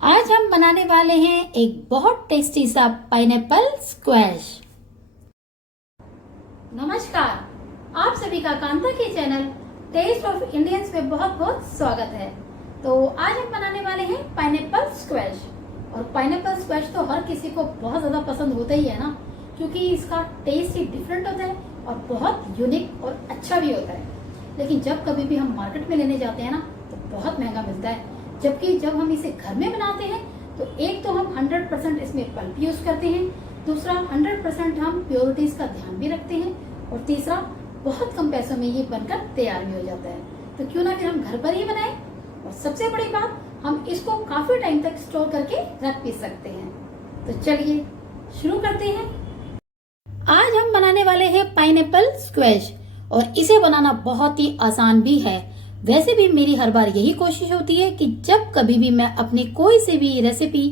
आज हम बनाने वाले हैं एक बहुत टेस्टी सा पाइनएप्पल स्क्वैश। नमस्कार, आप सभी का कांता के चैनल टेस्ट ऑफ इंडियंस में बहुत बहुत स्वागत है। तो आज हम बनाने वाले हैं पाइनएप्पल स्क्वैश। और पाइनएप्पल स्क्वैश तो हर किसी को बहुत ज्यादा पसंद होता ही है ना, क्योंकि इसका टेस्ट ही डिफरेंट होता है और बहुत यूनिक और अच्छा भी होता है। लेकिन जब कभी भी हम मार्केट में लेने जाते हैं ना, तो बहुत महंगा मिलता है। जबकि जब हम इसे घर में बनाते हैं तो एक तो हम 100% इसमें पल्प यूज करते हैं, दूसरा 100% हम प्योरिटीज का ध्यान भी रखते हैं, और तीसरा बहुत कम पैसों में ये बनकर तैयार भी हो जाता है। तो क्यों ना फिर हम घर पर ही बनाएं। और सबसे बड़ी बात, हम इसको काफी टाइम तक स्टोर करके रख भी सकते हैं। तो चलिए शुरू करते हैं। आज हम बनाने वाले हैं पाइनएप्पल स्क्वैश, और इसे बनाना बहुत ही आसान भी है। वैसे भी मेरी हर बार यही कोशिश होती है कि जब कभी भी मैं अपनी कोई सी भी रेसिपी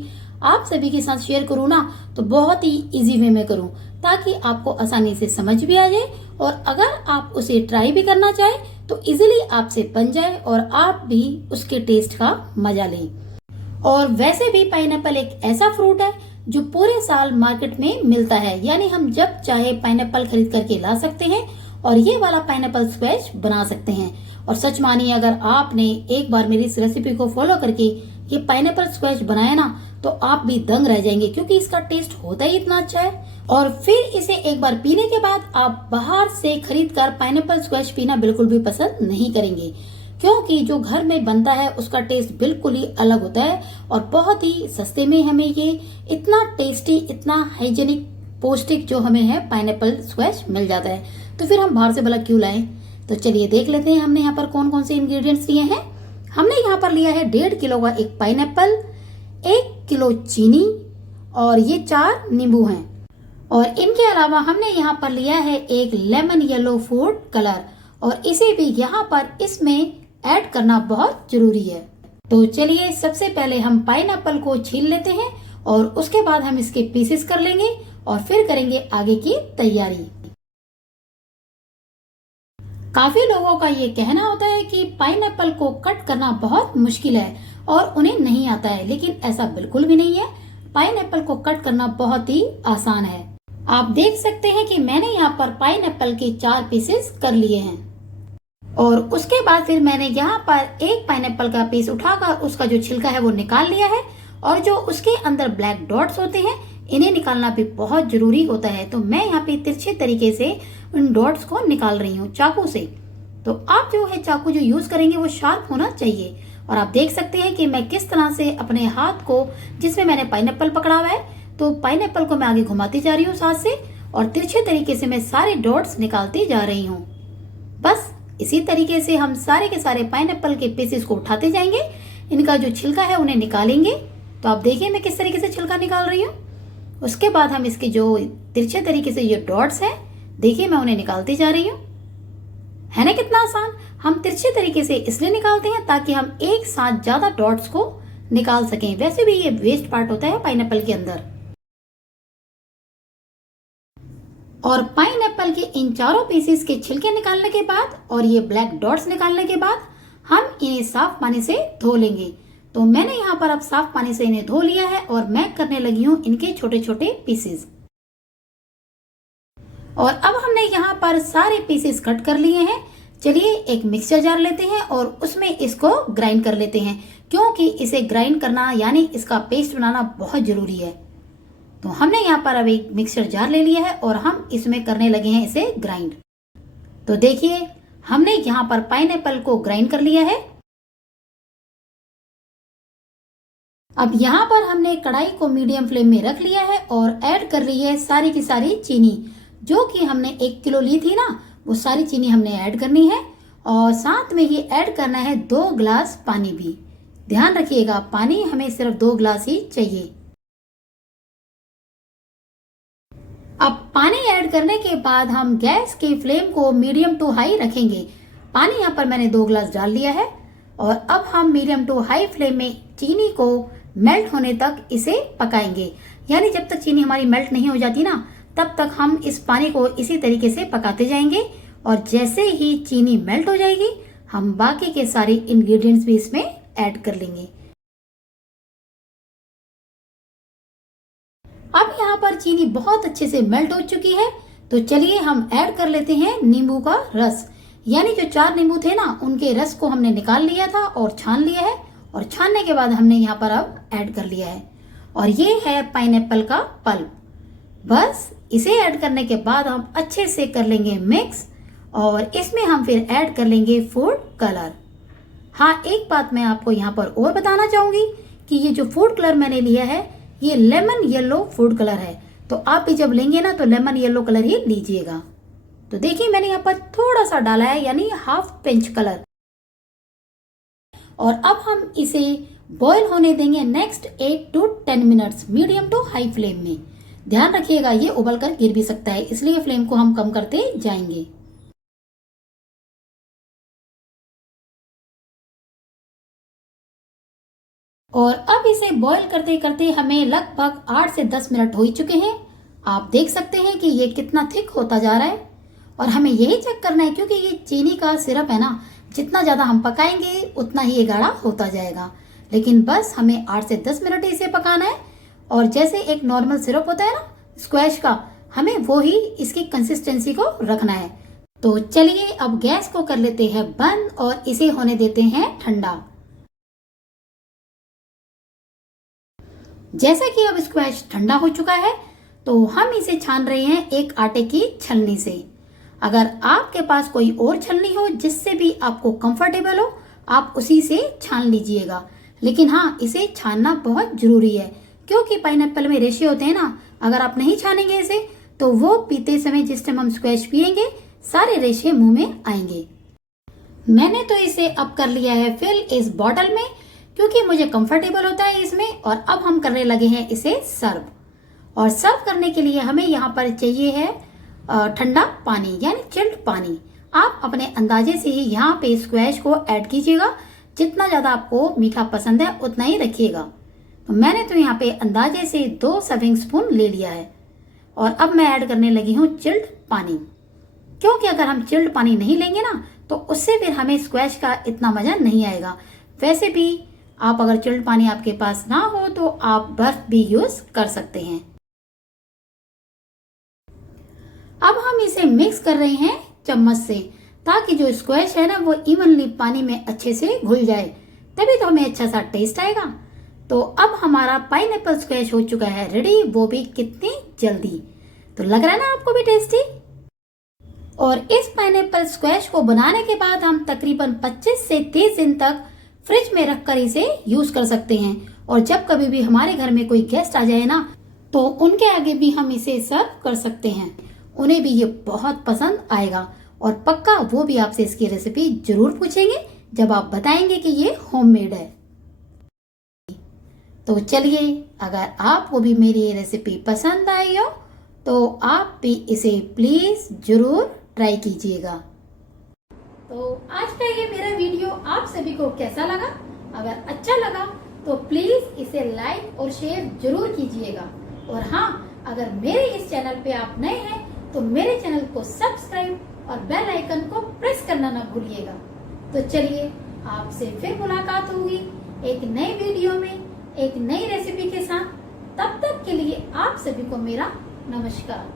आप सभी के साथ शेयर करूँ ना, तो बहुत ही इजी वे में करूँ, ताकि आपको आसानी से समझ भी आ जाए, और अगर आप उसे ट्राई भी करना चाहें तो इजीली आपसे बन जाए और आप भी उसके टेस्ट का मजा लें। और वैसे भी पाइनएप्पल एक ऐसा फ्रूट है जो पूरे साल मार्केट में मिलता है, यानी हम जब चाहे पाइनएप्पल खरीद करके ला सकते हैं और ये वाला पाइनएप्पल स्क्वैश बना सकते हैं। और सच मानिए, अगर आपने एक बार मेरी इस रेसिपी को फॉलो करके ये पाइनएप्पल स्क्वैश बनाया ना, तो आप भी दंग रह जाएंगे, क्योंकि इसका टेस्ट होता ही इतना अच्छा है। और फिर इसे एक बार पीने के बाद आप बाहर से खरीद कर पाइनएप्पल स्क्वैश पीना बिल्कुल भी पसंद नहीं करेंगे, क्योंकि जो घर में बनता है उसका टेस्ट बिल्कुल ही अलग होता है, और बहुत ही सस्ते में हमें ये इतना टेस्टी, इतना हाइजेनिक, पौष्टिक जो हमें है पाइनएप्पल स्क्वैश मिल जाता है। तो फिर हम बाहर से भला क्यों लाएं। तो चलिए देख लेते हैं हमने यहाँ पर कौन कौन से इंग्रेडिएंट्स लिए हैं। हमने यहाँ पर लिया है 1.5 किलो का एक पाइनएप्पल, 1 किलो चीनी, और ये 4 नींबू हैं। और इनके अलावा हमने यहाँ पर लिया है एक लेमन येलो फूड कलर, और इसे भी यहाँ पर इसमें ऐड करना बहुत जरूरी है। तो चलिए सबसे पहले हम पाइनएप्पल को छील लेते हैं, और उसके बाद हम इसके पीसेस कर लेंगे और फिर करेंगे आगे की तैयारी। काफी लोगों का ये कहना होता है कि पाइनएप्पल को कट करना बहुत मुश्किल है और उन्हें नहीं आता है, लेकिन ऐसा बिल्कुल भी नहीं है। पाइनएप्पल को कट करना बहुत ही आसान है। आप देख सकते हैं कि मैंने यहाँ पर पाइनएप्पल के 4 पीसेस कर लिए हैं, और उसके बाद फिर मैंने यहाँ पर एक पाइनएप्पल का पीस उठाकर उसका जो छिलका है वो निकाल लिया है, और जो उसके अंदर ब्लैक डॉट्स होते हैं इन्हें निकालना भी बहुत जरूरी होता है। तो मैं यहाँ पे तिरछे तरीके से उन डॉट्स को निकाल रही हूँ चाकू से। तो आप जो है चाकू जो यूज करेंगे वो शार्प होना चाहिए। और आप देख सकते हैं कि मैं किस तरह से अपने हाथ को, जिसमें मैंने पाइनएप्पल पकड़ा हुआ है, तो पाइनएप्पल को मैं आगे घुमाती जा रही हूँ साथ से, और तिरछे तरीके से मैं सारे डॉट्स निकालती जा रही हूँ। बस इसी तरीके से हम सारे के सारे पाइनएप्पल के पीसेस को उठाते जाएंगे। इनका जो छिलका है उन्हें निकालेंगे। तो आप देखिए मैं किस तरीके से छिलका निकाल रही हूँ। उसके बाद हम इसके जो तिरछे तरीके से ये डॉट्स हैं, देखिए मैं उन्हें निकालती जा रही हूँ। है ना कितना आसान। हम तिरछे तरीके से इसलिए निकालते हैं ताकि हम एक साथ ज्यादा डॉट्स को निकाल सकें। वैसे भी ये वेस्ट पार्ट होता है पाइनएप्पल के अंदर। और पाइनएप्पल के इन चारों पीसेस के छिलके निकालने के बाद और ये ब्लैक डॉट्स निकालने के बाद हम इन्हें साफ पानी से धो लेंगे। तो मैंने यहाँ पर अब साफ पानी से इन्हें धो लिया है, और मैं करने लगी हूँ इनके छोटे छोटे पीसेस। और अब हमने यहाँ पर सारे पीसेस कट कर लिए हैं। चलिए एक मिक्सर जार लेते हैं और उसमें इसको ग्राइंड कर लेते हैं, क्योंकि इसे ग्राइंड करना यानी इसका पेस्ट बनाना बहुत जरूरी है। तो हमने यहाँ पर अब एक मिक्सर जार ले लिया है और हम इसमें करने लगे हैं इसे ग्राइंड। तो देखिए हमने यहाँ पर पाइनएप्पल को ग्राइंड कर लिया है। अब यहाँ पर हमने कढ़ाई को मीडियम फ्लेम में रख लिया है और ऐड कर रही है सारी की सारी चीनी, जो कि हमने 1 किलो ली थी ना, वो सारी चीनी हमने ऐड करनी है। और साथ में ये ऐड करना है 2 गिलास पानी भी। ध्यान रखिएगा, पानी हमें सिर्फ 2 गिलास ही चाहिए। अब पानी ऐड करने के बाद हम गैस के फ्लेम को मीडियम टू हाई रखेंगे। पानी यहाँ पर मैंने 2 गिलास डाल लिया है, और अब हम मीडियम टू हाई फ्लेम में चीनी को मेल्ट होने तक इसे पकाएंगे। यानी जब तक चीनी हमारी मेल्ट नहीं हो जाती ना, तब तक हम इस पानी को इसी तरीके से पकाते जाएंगे। और जैसे ही चीनी मेल्ट हो जाएगी, हम बाकी के सारे इंग्रेडिएंट्स भी इसमें ऐड कर लेंगे। अब यहाँ पर चीनी बहुत अच्छे से मेल्ट हो चुकी है, तो चलिए हम ऐड कर लेते हैं नींबू का रस। यानी जो 4 नींबू थे ना, उनके रस को हमने निकाल लिया था और छान लिया है, और छानने के बाद हमने यहाँ पर अब ऐड कर लिया है। और ये है पाइनएप्पल का पल्प। बस इसे ऐड करने के बाद हम अच्छे से कर लेंगे मिक्स, और इसमें हम फिर ऐड कर लेंगे फूड कलर। हाँ, एक बात मैं आपको यहाँ पर और बताना चाहूंगी कि ये जो फूड कलर मैंने लिया है, ये लेमन येलो फूड कलर है। तो आप भी जब लेंगे ना तो लेमन येलो कलर ही लीजिएगा। तो देखिए मैंने यहाँ पर थोड़ा सा डाला है, यानी हाफ पिंच कलर। और अब हम इसे बॉईल होने देंगे next 8 to 10 minutes medium to high flame में। ध्यान रखिएगा ये उबल कर गिर भी सकता है, इसलिए फ्लेम को हम कम करते जाएंगे। और अब इसे बॉईल करते करते हमें लगभग 8 से 10 मिनट हो ही चुके हैं। आप देख सकते हैं कि ये कितना थिक होता जा रहा है, और हमें यही चेक करना है क्योंकि ये चीनी का सिरप है ना, जितना ज़्यादा हम पकाएंगे उतना ही ये गाढ़ा होता जाएगा। लेकिन बस हमें 8 से 10 मिनट इसे पकाना है, और जैसे एक नॉर्मल सिरप होता है ना स्क्वैश का, हमें वो ही इसकी कंसिस्टेंसी को रखना है। तो चलिए अब गैस को कर लेते हैं बंद और इसे होने देते हैं ठंडा। जैसा कि अब स्क्वैश ठंडा हो चुका है, तो हम इसे छान रहे हैं एक आटे की छलनी से। अगर आपके पास कोई और छलनी हो जिससे भी आपको कंफर्टेबल हो, आप उसी से छान लीजिएगा। लेकिन हाँ, इसे छानना बहुत जरूरी है, क्योंकि पाइनएप्पल में रेशे होते हैं ना। अगर आप नहीं छानेंगे इसे, तो वो पीते समय जिस टाइम हम स्क्वैश पिएंगे, सारे रेशे मुंह में आएंगे। मैंने तो इसे अब कर लिया है फिल इस बॉटल में, क्योंकि मुझे कंफर्टेबल होता है इसमें। और अब हम करने लगे हैं इसे सर्व। और सर्व करने के लिए हमें यहाँ पर चाहिए है ठंडा पानी, यानी चिल्ड पानी। आप अपने अंदाजे से ही यहाँ पे स्क्वैश को ऐड कीजिएगा। जितना ज़्यादा आपको मीठा पसंद है उतना ही रखिएगा। तो मैंने तो यहाँ पे अंदाजे से 2 सर्विंग स्पून ले लिया है। और अब मैं ऐड करने लगी हूँ चिल्ड पानी, क्योंकि अगर हम चिल्ड पानी नहीं लेंगे ना, तो उससे फिर हमें स्क्वैश का इतना मज़ा नहीं आएगा। वैसे भी आप अगर चिल्ड पानी आपके पास ना हो तो आप बर्फ भी यूज कर सकते हैं। अब हम इसे मिक्स कर रहे हैं चम्मच से, ताकि जो स्क्वैश है ना वो इवनली पानी में अच्छे से घुल जाए, तभी तो हमें अच्छा सा टेस्ट आएगा। तो अब हमारा पाइनएप्पल स्क्वैश हो चुका है रेडी, वो भी कितनी जल्दी। तो लग रहा है ना आपको भी टेस्टी। और इस पाइनएप्पल स्क्वैश को बनाने के बाद हम तकरीबन 25 से 30 दिन तक फ्रिज में रखकर इसे यूज कर सकते हैं। और जब कभी भी हमारे घर में कोई गेस्ट आ जाए ना, तो उनके आगे भी हम इसे सर्व कर सकते हैं। उन्हें भी ये बहुत पसंद आएगा, और पक्का वो भी आपसे इसकी रेसिपी जरूर पूछेंगे जब आप बताएंगे कि ये होममेड है। तो चलिए, अगर आपको भी मेरी ये रेसिपी पसंद आई हो तो आप भी इसे प्लीज जरूर ट्राई कीजिएगा। तो आज का ये मेरा वीडियो आप सभी को कैसा लगा? अगर अच्छा लगा तो प्लीज इसे लाइक और शेयर जरूर कीजिएगा। और हाँ, अगर मेरे इस चैनल पे आप नए हैं तो मेरे चैनल को सब्सक्राइब और बेल आइकन को प्रेस करना ना भूलिएगा। तो चलिए, आपसे फिर मुलाकात होगी एक नए वीडियो में एक नई रेसिपी के साथ। तब तक के लिए आप सभी को मेरा नमस्कार।